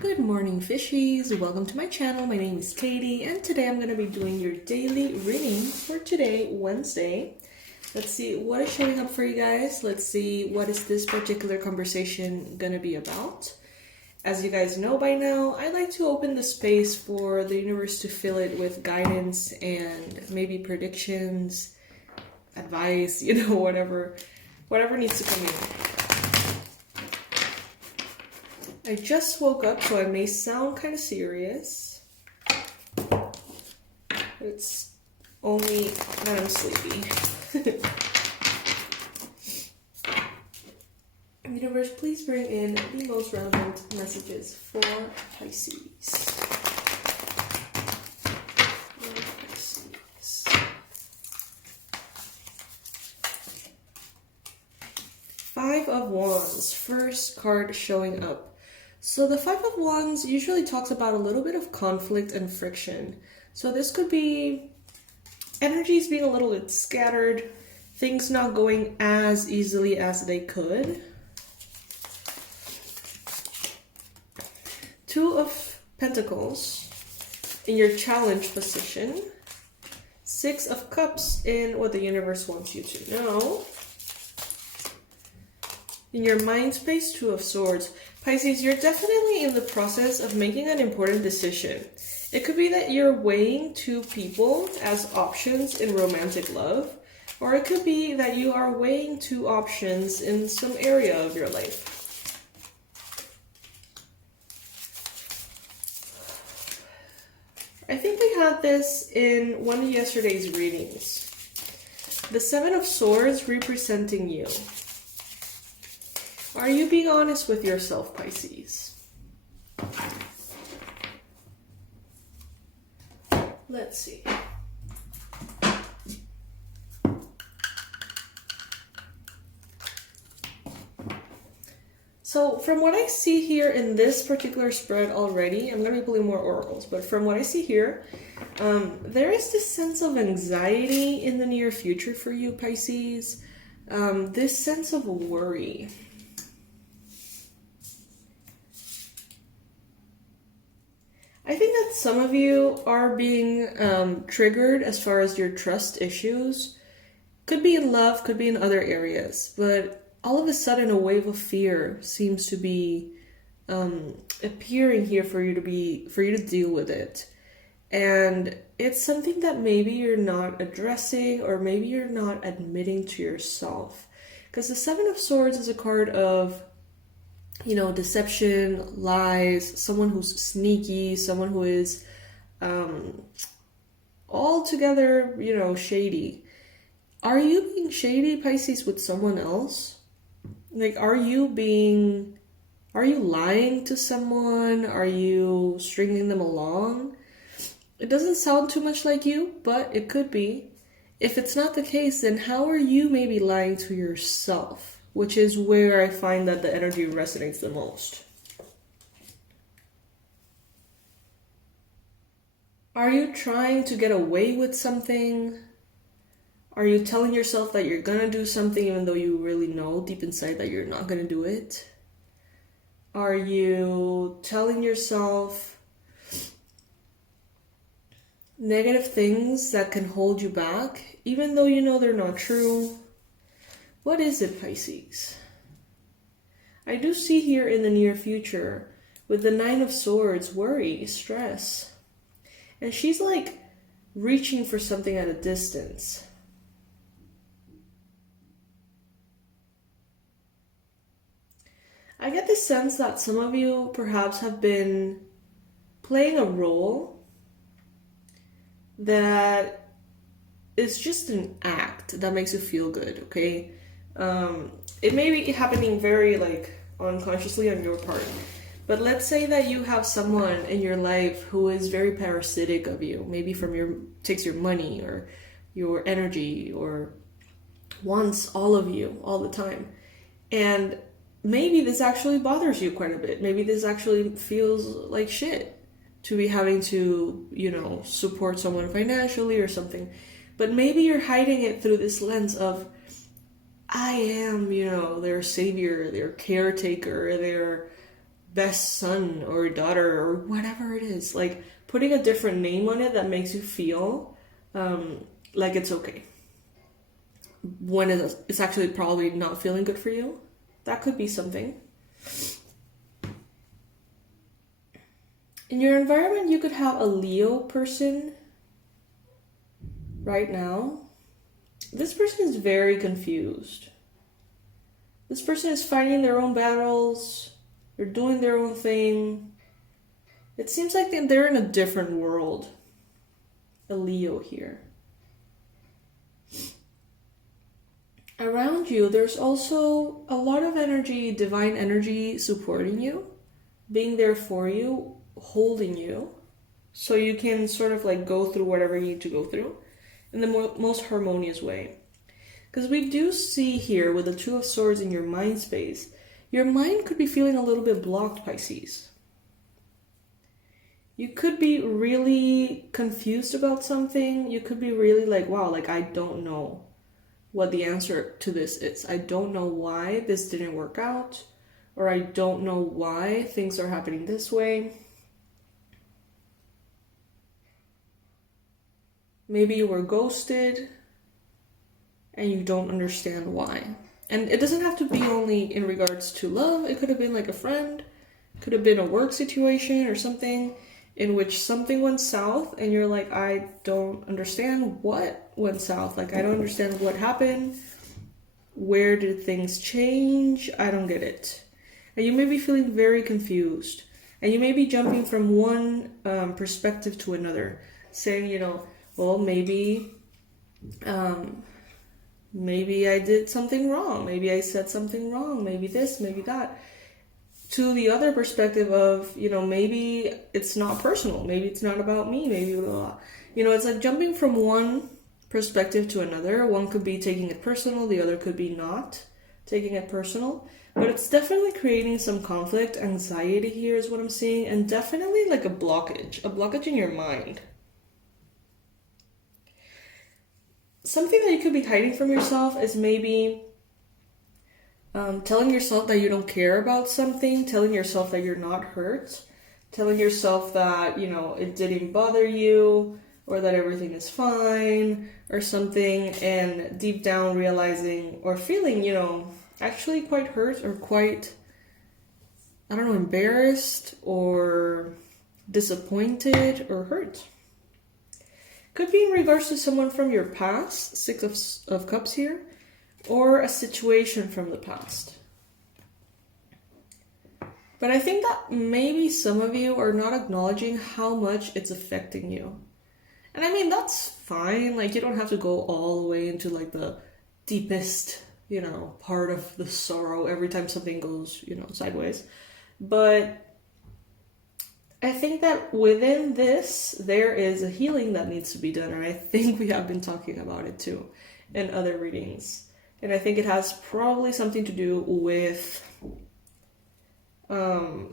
Good morning, fishies. Welcome to my channel. My name is Katie, and today I'm going to be doing your daily reading for today, Wednesday. Let's see what is showing up for you guys. Let's see what is this particular conversation going to be about. As you guys know by now, I like to open the space for the universe to fill it with guidance and maybe predictions, advice, whatever needs to come in. I just woke up, so I may sound kind of serious. It's only that I'm sleepy. Universe, please bring in the most relevant messages for Pisces. Five of Wands, first card showing up. So the Five of Wands usually talks about a little bit of conflict and friction. So this could be energies being a little bit scattered, things not going as easily as they could. Two of Pentacles in your challenge position. Six of Cups in what the universe wants you to know. In your mind space, Two of Swords. Pisces, you're definitely in the process of making an important decision. It could be that you're weighing two people as options in romantic love, or it could be that you are weighing two options in some area of your life. I think we had this in one of yesterday's readings. The Seven of Swords representing you. Are you being honest with yourself, Pisces? Let's see. So from what I see here in this particular spread already, I'm going to be pulling more oracles, but from what I see here, there is this sense of anxiety in the near future for you, Pisces. This sense of worry. I think that some of you are being triggered as far as your trust issues. Could be in love, could be in other areas, but all of a sudden a wave of fear seems to be appearing here for you to deal with it. And it's something that maybe you're not addressing, or maybe you're not admitting to yourself. Because the Seven of Swords is a card of deception, lies, someone who's sneaky, someone who is altogether, shady. Are you being shady, Pisces, with someone else? Like, are you lying to someone? Are you stringing them along? It doesn't sound too much like you, but it could be. If it's not the case, then how are you maybe lying to yourself? Which is where I find that the energy resonates the most. Are you trying to get away with something? Are you telling yourself that you're gonna do something even though you really know deep inside that you're not gonna do it? Are you telling yourself negative things that can hold you back even though you know they're not true? What is it, Pisces? I do see here in the near future, with the Nine of Swords, worry, stress. And she's like reaching for something at a distance. I get the sense that some of you perhaps have been playing a role that is just an act that makes you feel good, okay? It may be happening very unconsciously on your part, but let's say that you have someone in your life who is very parasitic of you, maybe takes your money or your energy, or wants all of you all the time. And maybe this actually bothers you quite a bit. Maybe this actually feels like shit to be having to, support someone financially or something. But maybe you're hiding it through this lens of, I am, their savior, their caretaker, their best son or daughter or whatever it is. Like putting a different name on it that makes you feel like it's okay. When it's actually probably not feeling good for you. That could be something. In your environment, you could have a Leo person right now. This person is very confused. This person is fighting their own battles. They're doing their own thing. It seems like they're in a different world. A Leo here. Around you, there's also a lot of energy, divine energy supporting you, being there for you, holding you, so you can sort of like go through whatever you need to go through in the most harmonious way. Because we do see here with the Two of Swords in your mind space, your mind could be feeling a little bit blocked, Pisces. You could be really confused about something. You could be really like, wow, like I don't know what the answer to this is. I don't know why this didn't work out, or I don't know why things are happening this way. Maybe you were ghosted and you don't understand why. And it doesn't have to be only in regards to love. It could have been like a friend, could have been a work situation or something in which something went south and you're like, I don't understand what went south. Like, I don't understand what happened. Where did things change? I don't get it. And you may be feeling very confused. And you may be jumping from one perspective to another, saying, you know, well, maybe I did something wrong. Maybe I said something wrong. Maybe this, maybe that. To the other perspective of, you know, maybe it's not personal. Maybe it's not about me. Maybe blah, blah, blah. You know, it's like jumping from one perspective to another. One could be taking it personal. The other could be not taking it personal. But it's definitely creating some conflict, anxiety here is what I'm seeing. And definitely like a blockage in your mind. Something that you could be hiding from yourself is maybe telling yourself that you don't care about something, telling yourself that you're not hurt, telling yourself that, you know, it didn't bother you, or that everything is fine, or something, and deep down realizing or feeling, you know, actually quite hurt or quite, I don't know, embarrassed or disappointed or hurt. Could be in regards to someone from your past, Six of Cups here, or a situation from the past. But I think that maybe some of you are not acknowledging how much it's affecting you. And I mean, that's fine. Like, you don't have to go all the way into like the deepest, you know, part of the sorrow every time something goes, you know, sideways. But I think that within this, there is a healing that needs to be done. And I think we have been talking about it too in other readings. And I think it has probably something to do with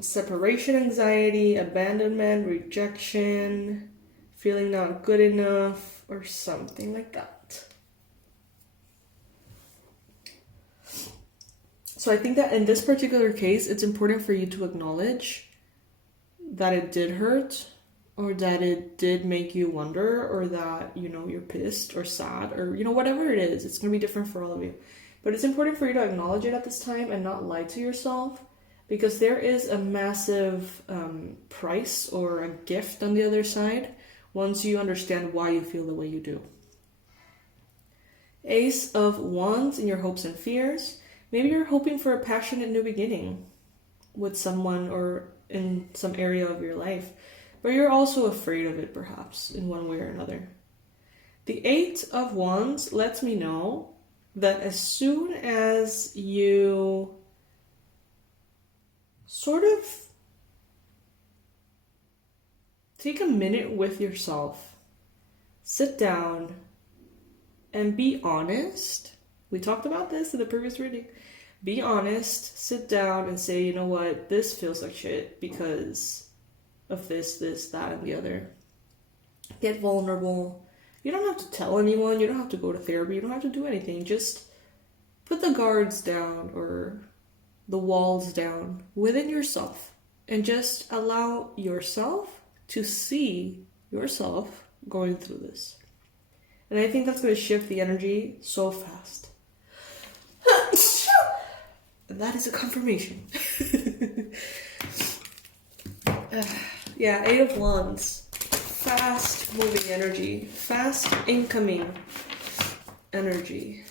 separation anxiety, abandonment, rejection, feeling not good enough, or something like that. So I think that in this particular case, it's important for you to acknowledge that it did hurt, or that it did make you wonder, or that, you know, you're pissed or sad, or, you know, whatever it is. It's going to be different for all of you. But it's important for you to acknowledge it at this time and not lie to yourself, because there is a massive price or a gift on the other side once you understand why you feel the way you do. Ace of Wands in your hopes and fears. Maybe you're hoping for a passionate new beginning with someone or in some area of your life, but you're also afraid of it perhaps in one way or another. The Eight of Wands lets me know that as soon as you sort of take a minute with yourself, sit down and be honest. We talked about this in the previous reading. Be honest, sit down and say, you know what, this feels like shit because of this, that, and the other. Get vulnerable. You don't have to tell anyone, you don't have to go to therapy, you don't have to do anything. Just put the guards down or the walls down within yourself and just allow yourself to see yourself going through this. And I think that's going to shift the energy so fast. And that is a confirmation. Yeah, Eight of Wands. Fast moving energy. Fast incoming energy.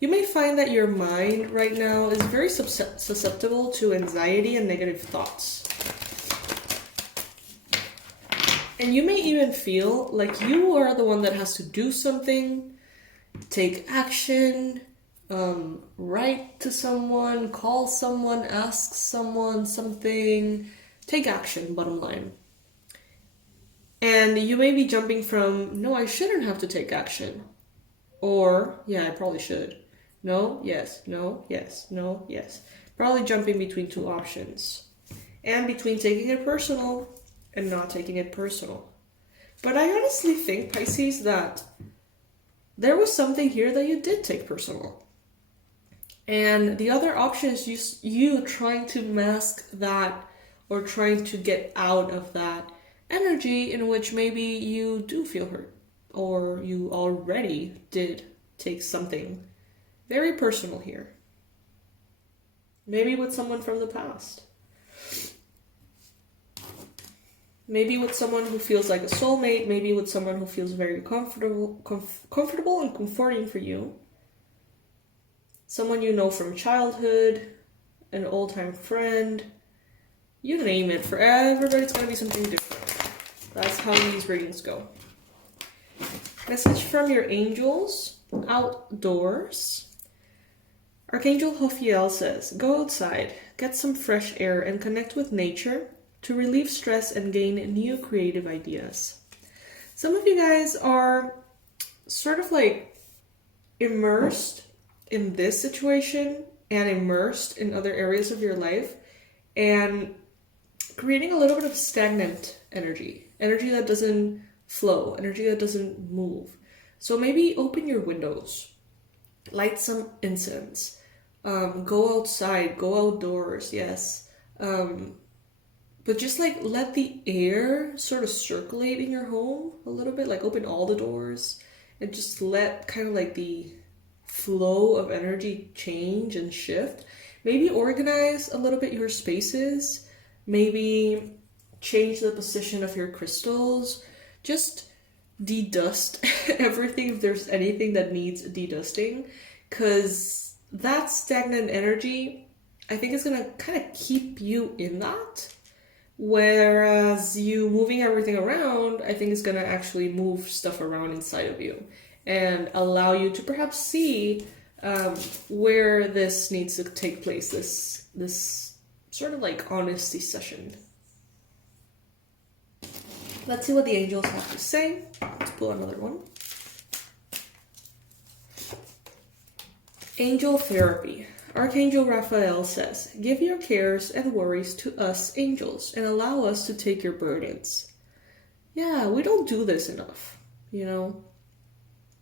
You may find that your mind right now is very susceptible to anxiety and negative thoughts. And you may even feel like you are the one that has to do something, take action, write to someone, call someone, ask someone something, take action, bottom line. And you may be jumping from, no, I shouldn't have to take action. Or, yeah, I probably should. No, yes, no, yes, no, yes. Probably jumping between two options. And between taking it personal and not taking it personal. But I honestly think, Pisces, that there was something here that you did take personal. And the other option is you trying to mask that or trying to get out of that energy in which maybe you do feel hurt or you already did take something very personal here. Maybe with someone from the past. Maybe with someone who feels like a soulmate. Maybe with someone who feels very comfortable and comforting for you. Someone you know from childhood, an old-time friend. You name it. For everybody, it's going to be something different. That's how these readings go. Message from your angels. Outdoors. Archangel Jophiel says, go outside, get some fresh air, and connect with nature to relieve stress and gain new creative ideas. Some of you guys are sort of like immersed in this situation and immersed in other areas of your life and creating a little bit of stagnant energy that doesn't flow, energy that doesn't move. So maybe open your windows, light some incense, go outside, go outdoors, yes. But just like let the air sort of circulate in your home a little bit, like open all the doors and just let kind of like the flow of energy change and shift. Maybe organize a little bit your spaces, maybe change the position of your crystals, just de-dust everything if there's anything that needs de-dusting, because that stagnant energy, I think, is going to kind of keep you in that, whereas you moving everything around, I think, is going to actually move stuff around inside of you and allow you to perhaps see where this needs to take place, this sort of like honesty session. Let's see what the angels have to say. Let's pull another one. Angel therapy. Archangel Raphael says, give your cares and worries to us angels and allow us to take your burdens. Yeah, we don't do this enough, you know.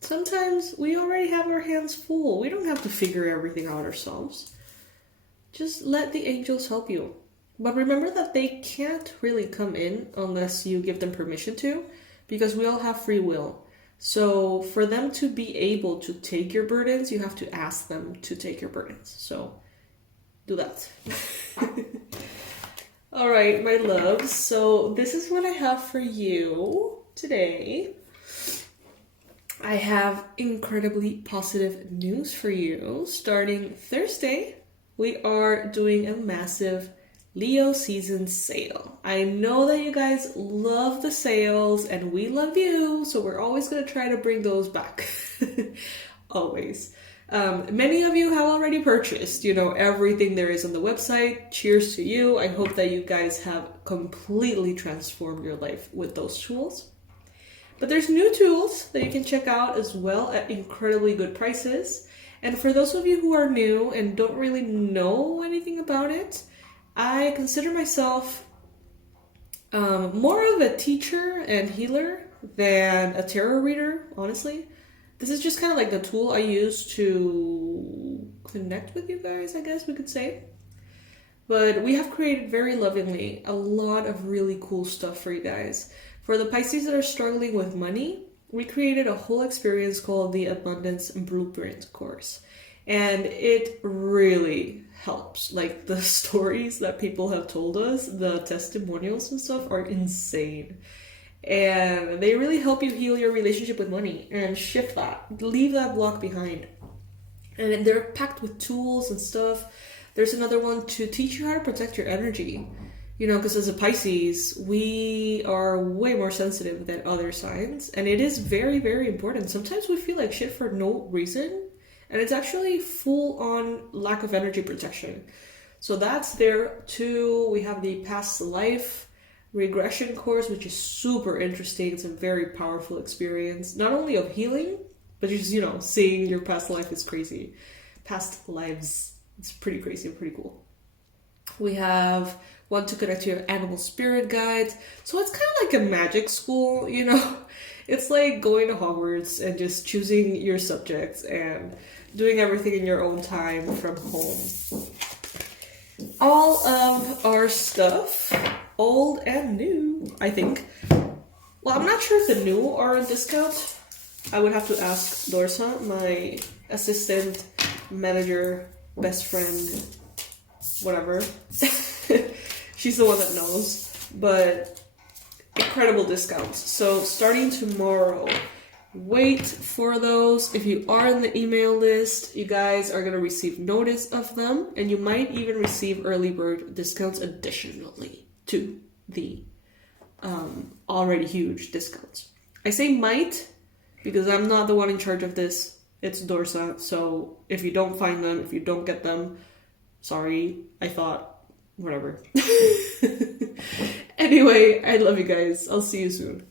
Sometimes we already have our hands full. We don't have to figure everything out ourselves. Just let the angels help you. But remember that they can't really come in unless you give them permission to, because we all have free will. So for them to be able to take your burdens, you have to ask them to take your burdens. So do that. All right, my loves. So this is what I have for you today. I have incredibly positive news for you. Starting Thursday, we are doing a massive Leo season sale. I know that you guys love the sales and we love you, so we're always going to try to bring those back. Always. Many of you have already purchased, everything there is on the website. Cheers to you. I hope that you guys have completely transformed your life with those tools. But there's new tools that you can check out as well at incredibly good prices. And for those of you who are new and don't really know anything about it, I consider myself more of a teacher and healer than a tarot reader, honestly. This is just kind of like the tool I use to connect with you guys, I guess we could say. But we have created very lovingly a lot of really cool stuff for you guys. For the Pisces that are struggling with money, we created a whole experience called the Abundance Blueprint course. And it really helps. Like, the stories that people have told us, the testimonials and stuff are insane. And they really help you heal your relationship with money and shift that. Leave that block behind. And they're packed with tools and stuff. There's another one to teach you how to protect your energy. You know, because as a Pisces, we are way more sensitive than other signs. And it is very, very important. Sometimes we feel like shit for no reason. And it's actually full on lack of energy protection. So that's there too. We have the past life regression course, which is super interesting. It's a very powerful experience, not only of healing, but just, you know, seeing your past life is crazy. Past lives, it's pretty crazy and pretty cool. We have one to connect to your animal spirit guides. So it's kind of like a magic school, you know? It's like going to Hogwarts and just choosing your subjects and doing everything in your own time from home. All of our stuff, old and new, I think. Well, I'm not sure if the new are on discount. I would have to ask Dorsa, my assistant, manager, best friend, whatever. She's the one that knows. But incredible discounts. So starting tomorrow, wait for those. If you are in the email list, you guys are going to receive notice of them, and you might even receive early bird discounts additionally to the already huge discounts. I say might because I'm not the one in charge of this. It's Dorsa. So if you don't find them, if you don't get them, sorry, I thought, whatever. Anyway, I love you guys. I'll see you soon.